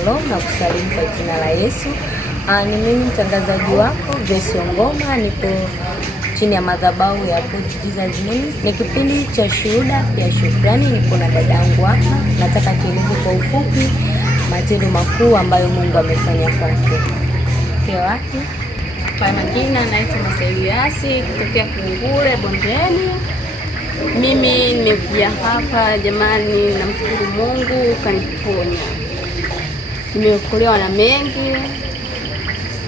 Shalom na kusalimu kwa jina la Yesu. Ni mimi mtangazaji wako Grace Ongoma, nipo chini ya madhabahu ya Jesus Ministry. Ni kipindi cha shuhuda ya shukrani. Nipo na dadangu hapa, nataka tueleze kwa ufupi matendo makuu ambayo Mungu amefanya kwake. Kwa wapi? Kwa majina naitwa Maseliasi kutokea Kungule Bondeni. Mimi nimekuja hapa jamani, namshukuru Mungu kaniponya. Nimeokolewa na mengi.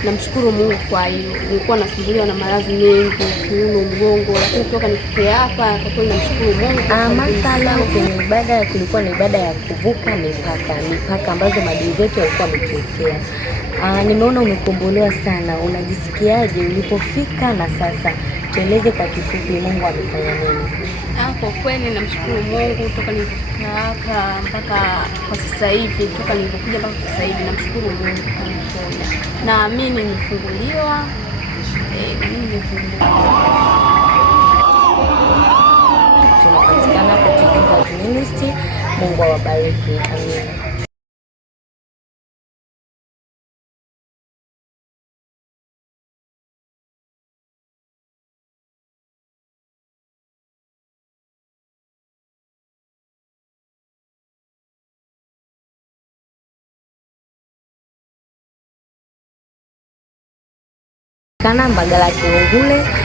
Namshukuru Mungu kwa hiyo. Nilikuwa nasumbuliwa na maradhi mengi, kiuno, mgongo, lakini toka nifike hapa kwa kweli namshukuru Mungu. Mathalan kwenye ibada kulikuwa na ibada ya kuvuka mipaka ambazo maadui zetu walikuwa wametuwekea. Nimeona umekombolewa sana. Unajisikiaje ulipofika na sasa? Tueleze kwa kifupi Mungu amefanya nini? Kwa kweli namshukuru Mungu toka nilipofika hapa mpaka kwa sasa hivi, toka nilipokuja mpaka sasa hivi namshukuru Mungu kaniponya. Na mimi nimefunguliwa. Tunapatikana kwa Jesus Ministry. Mungu awabariki. Amina. Kana Mbagala Kungule.